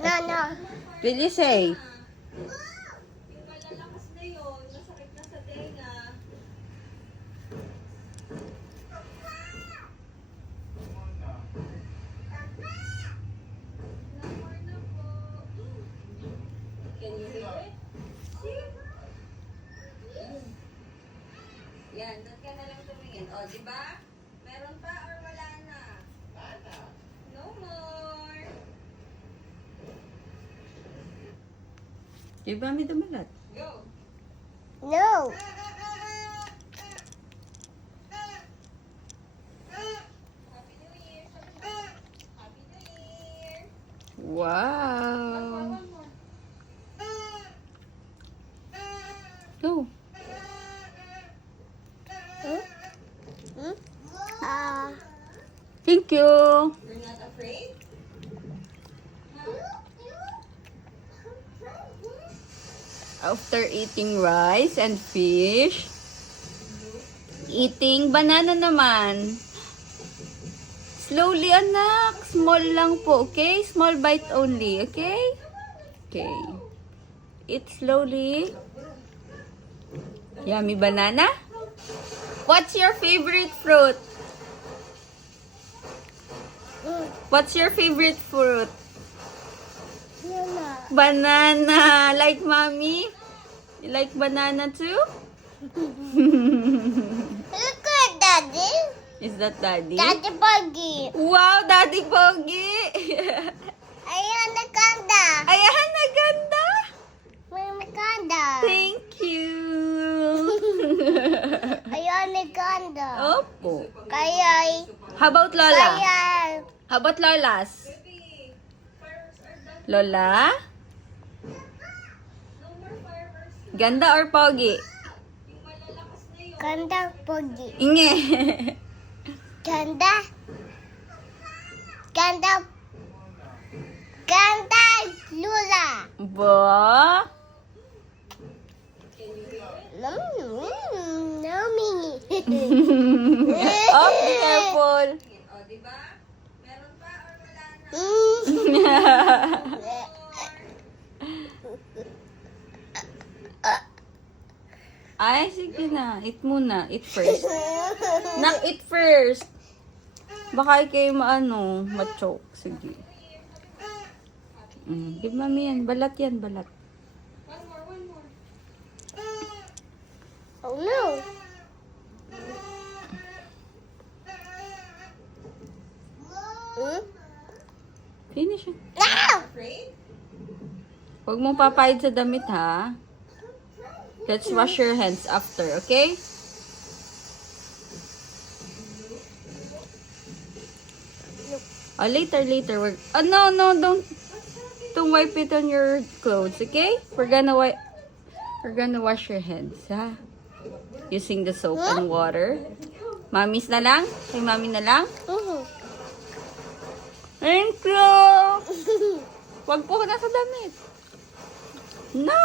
no. Did you say? Yung malalakas na yun, masakit na sa tenga. Namor na po. Can you hear it? See? Yan, doon ka na lang tumingin. O, di ba? Meron pa or wala na? No more. Give mommy the mallet. Go. No. Happy New Year. Happy New Year. Wow. One more. Go. Thank you. You're not afraid? After eating rice and fish, eating banana naman. Slowly, anak. Small lang po, okay? Small bite only, okay? Okay. Eat slowly. Yummy banana. What's your favorite fruit? What's your favorite fruit? Banana. Like mommy? You like banana too? Look at Daddy. Is that daddy? Daddy Buggy. Wow, daddy pogi. Ayan na ganda. Ayan, naganda. May ganda. Thank you. Ayan na ganda. Opo. Kaya, How about Lola? kaya, How about Lola's? Lola? No more fireworks. Ganda or pogi? Yung malalakas na yun. ganda Buggy. Inge. Ganda. Ganda. Ganda Lula. Ba? Yummy. Oh, be careful. O, di ba? Meron pa or wala na? Ay, sige na. Eat muna. Eat first. Nak, eat first. Baka kayo maano, ma-choke. Sige. Give mami yan. Balat yan, balat. One more, one more. Oh no. Finish it. No! Afraid? Huwag mong papayad sa damit, ha? Let's wash your hands after, okay? Oh, later. Oh, no, don't wipe it on your clothes, okay? We're gonna wash your hands, ha? Using the soap and water. Mamis na lang? Kay mami na lang? Thank you! Wag po ko nasa damit. No!